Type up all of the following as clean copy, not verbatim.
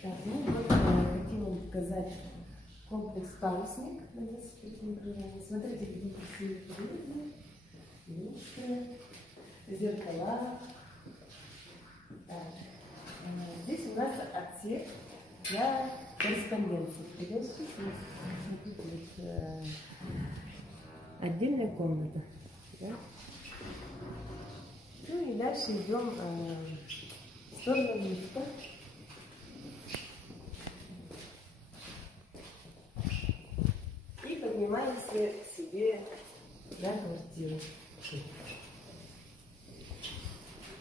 Так, ну вот хотим вам показать комплекс парусник на 25 проживания. Смотрите, какие красивые передние, люстры, зеркала. Так, здесь у нас отсек для корреспонденции. Приветствую. Смотрите, отдельная комната. Да? Ну и дальше идем в сторону лифта. И поднимаемся к себе на квартиру.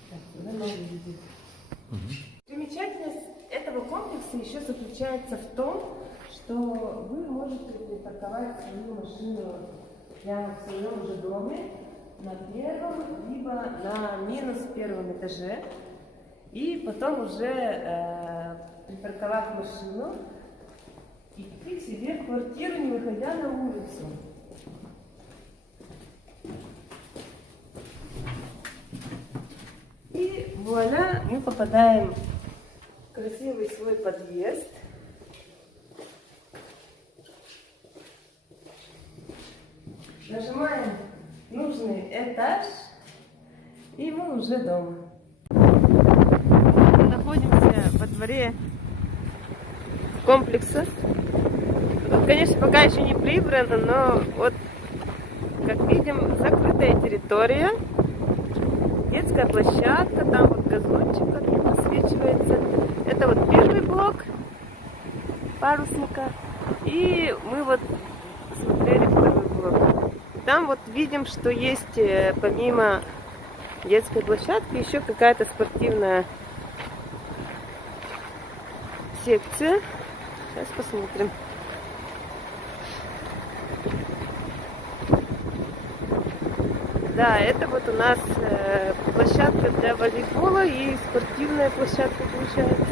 Так, куда надо видеть? Примечательность этого комплекса еще заключается в том, что вы можете припарковать свою машину прямо в своем же доме на первом, либо на минус первом этаже. И потом уже припарковав машину, идти к себе в квартиру, не выходя на улицу. И вуаля, мы попадаем в красивый свой подъезд. Нажимаем нужный этаж, и мы уже дома. Мы находимся во дворе комплекса. Тут, конечно, пока еще не прибрано, но вот, как видим, закрытая территория. Детская площадка, там вот газончик как просвечивается. Это вот первый блок парусника. И мы вот смотрели второй блок. Там вот видим, что есть помимо детской площадки еще какая-то спортивная секция. Сейчас посмотрим. Да, это вот у нас площадка для волейбола и спортивная площадка получается.